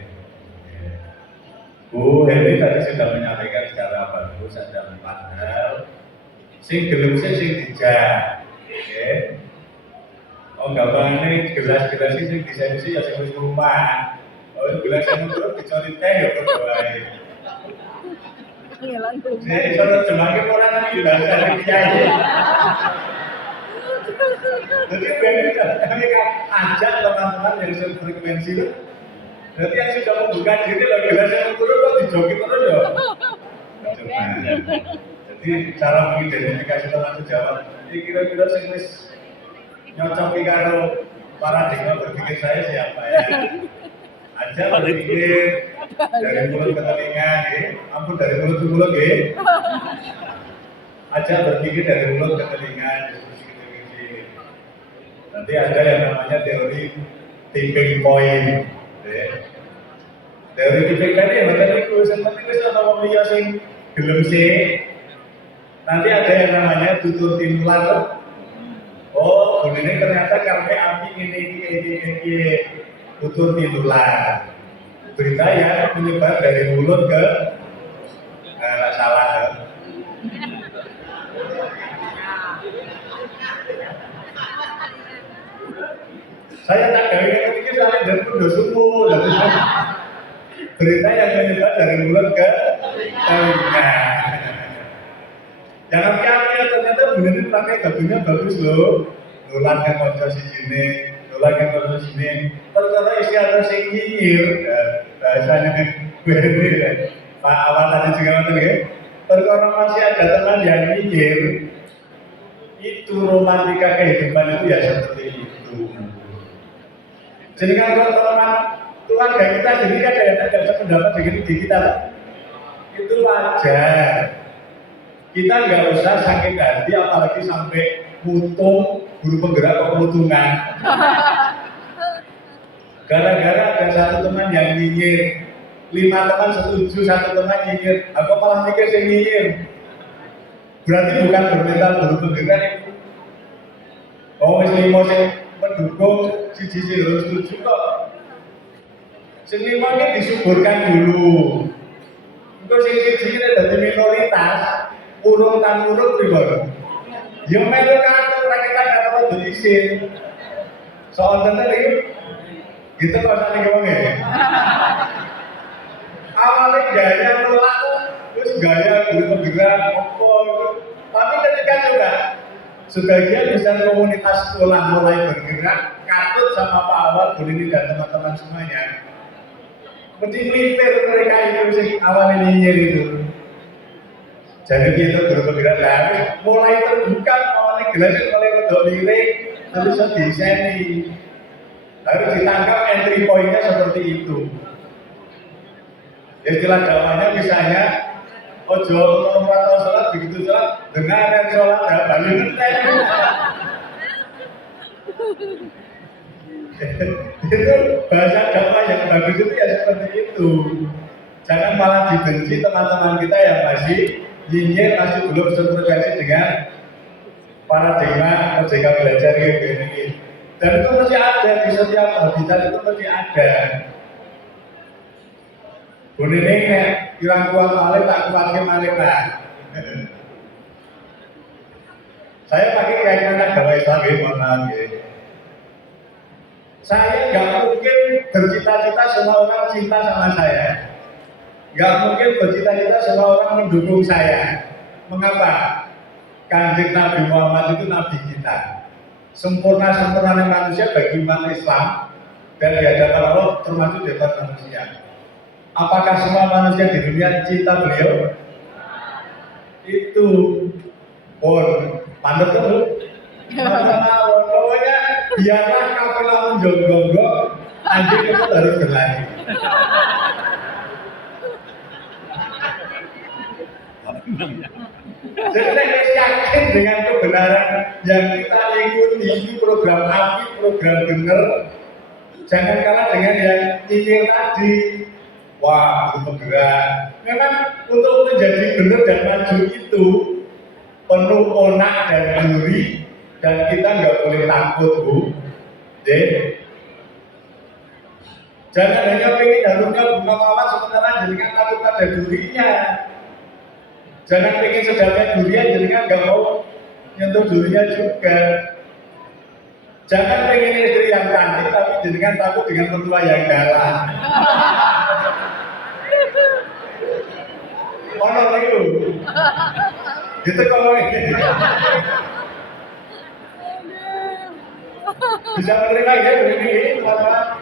Bu Heli tadi sudah menyampaikan secara bagus ada 4 hal. Sing gelem sing dijak. Nggih. Oh gampangane gelas-gelas sing disensi ya sing wis rumah. Oh gelas sing terus dicori teh ya kok wae. Saya iso terjemahke ora nang bahasa kiai. Jadi kami ajak teman-teman yang sefrekuensi itu. Berarti yang sudah membuka diri loh, gelas yang turun kok dijoki terus ya. Jadi cara mengidentifikasi teman sejawat, ini kira-kira sing wis nyocoki karo paradigma berpikir saya siapa ya? Aja berpikir dari mulut ke telinga, ampun dari mulut ke mulut ya. Aja berpikir dari mulut ke telinga, diskusi. Nanti ada yang namanya teori tipping point. Teori tipping point ya macam itu, yang penting kita mau lihat sing gelem sih. Nanti ada yang namanya tutur tinular. Oh, ini ternyata karena api ini tutur tinular. Berita yang menyebar dari mulut ke salah. Saya tak gawe ini sampai dari mulut sumur. Berita yang menyebar dari mulut ke telinga. Jangan kaget, ternyata beneran pakai bajunya bagus loh. Nular kan kocok si sini, nular kan kocok sini. Ternyata isi ada sing nyinyir, bahasanya bener. Pak Awan tadi juga ngomong ya. Ternyata masih ada teman yang nyinyir. Itu romantika kehidupan itu ya seperti itu. Jadi kalau teman keluarga kita jadi kan ada pendapat begini di kita, itu wajar. Kita nggak usah sakit hati, apalagi sampai mutung guru penggerak kemutungan. Gara-gara ada satu teman yang nyinyir, 5 teman setuju, 1 teman nyinyir, aku malah mikir saya nyinyir. Berarti bukan bermental guru penggerak itu. Oh, wis 5 sing mendukung, siji harus setuju kok. Sing 5 ini disuburkan dulu. Untuk sing siji ini dari minoritas. Urung tan urung pribadi. Yo melu kantor kita karo diisin. Soal tenan iki. Gitu kok sane ngomongnya. Awalnya gaya nolak terus gaya bergerak opo. Tapi ketika juga sebagian besar komunitas sekolah mulai bergerak, Katut sama Pak Awal, Bu Lini dan teman-teman semuanya. Mesti melipir mereka itu sing awalnya nyinyir itu. Jadi kita bergerak lagi, mulai terbuka, mulai gelas, mulai rodok lirik, terus desain harus ditangkap entry point-nya seperti itu. Istilah Jawanya misalnya, ojo ngomong sholat begitu sholat, dengarkan sholat ya balik ngetek. Itu bahasa Jawa yang bagus itu ya seperti itu. Jangan malah dibenci teman-teman kita yang masih nyinyir, masih belum sefrekuensi dengan paradigma merdeka belajar ini. Dan itu mesti ada di setiap habitat, itu mesti ada. Bune ini kirang kuat malih tak kuat ke malih lah. Saya pakai keyakinan agama Islam ya, mohon maaf ya. Saya nggak mungkin bercita-cita semua orang cinta sama saya. Nggak mungkin bercita-cita semua orang mendukung saya. Mengapa? Kanjeng Nabi Muhammad itu Nabi kita. Sempurna-sempurnanya manusia bagi umat Islam dan di hadapan Allah termasuk di hadapan manusia. Apakah semua manusia di dunia cinta beliau? Itu pun pantas tuh. Pokoknya biarlah kafilah menjonggonggok, anjing itu harus berlari. Jadi saya yakin dengan kebenaran yang kita ikuti ini program api, program benar. Jangan kalah dengan yang nyinyir tadi. Wah, itu penggerak. Memang untuk menjadi benar dan maju itu penuh onak dan duri, Dan kita nggak boleh takut, Bu. Jangan hanya pengen harumnya bunga mawar sementara jenengan takut pada durinya. Jangan pengen sedapnya durian jenengan nggak mau nyentuh durinya juga. Jangan pengen istri yang cantik tapi jenengan takut dengan mertua yang galak. Ono itu. Gitu kalau ini. Bisa menerima ya begini, Bapak.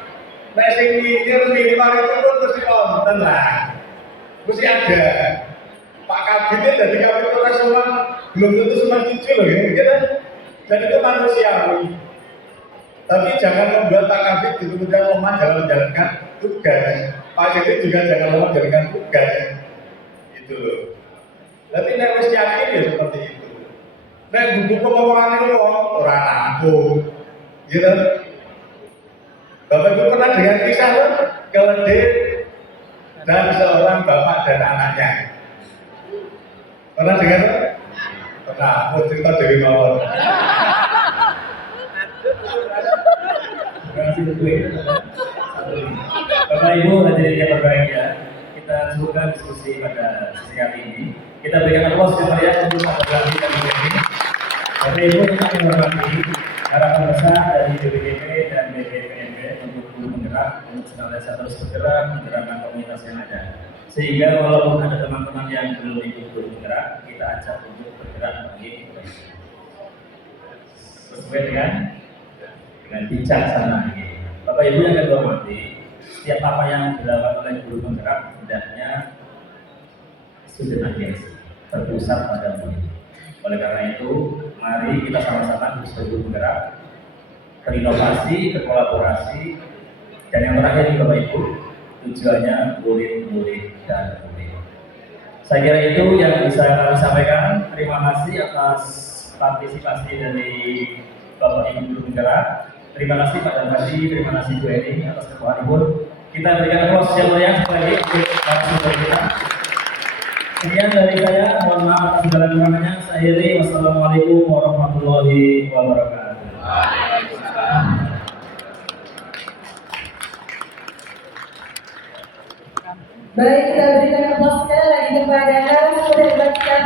Nah, sing ini mari itu terus nonton lah. Mesti ada. Pak Kabinnya dari Kabinet Nasional belum tentu semua setuju loh ya, gitu. Dan itu manusiawi. Tapi jangan membuat Pak Kabin kemudian lemah dalam menjalankan tugas. Pak Siti juga jangan lemah menjalankan tugas. Gitu loh. Tapi nek wis yakin ya seperti itu. Nek buku omongan itu orang aku. Gitu. Bapak Ibu pernah dengan kisah keledai dan seorang bapak dan anaknya. Pernah dengar? Pernah. Aku cerita dari bawah. Terima kasih untuk itu. Bapak Ibu hadirin yang berbahagia, kita cukupkan diskusi pada sesi kali ini. Kita berikan aplaus yang meriah untuk Bapak Gandhi dan Ibu ini. Bapak Ibu yang menghormati harapan besar dari BPDP dan BPPNB untuk guru penggerak untuk senantiasa terus bergerak menggerakkan komunitas yang ada. Sehingga walaupun ada teman-teman yang belum ikut guru penggerak, kita ajak untuk bergerak lagi sesuai dengan bijaksana. Bapak Ibu yang saya hormati, setiap apa yang dilakukan oleh guru penggerak hendaknya sudah gengsi, terpusat pada murid. Oleh karena itu, mari kita sama-sama berusaha guru penggerak, berinovasi, berkolaborasi, dan yang terakhir Bapak Ibu, tujuannya murid-murid dan murid. Saya kira itu yang bisa kami sampaikan. Terima kasih atas partisipasi dari Bapak Ibu guru penggerak. Terima kasih Pak Gandhi, terima kasih Bu Eni atas ketuaan Ibu. Kita berikan aplaus yang meriah sekali lagi untuk narasumber kita. Sekian dari saya, mohon maaf atas segala kekurangannya. Saya akhiri, wassalamualaikum warahmatullahi wabarakatuh. Baik, kita berikan aplaus sekali lagi kepada narasumber kita.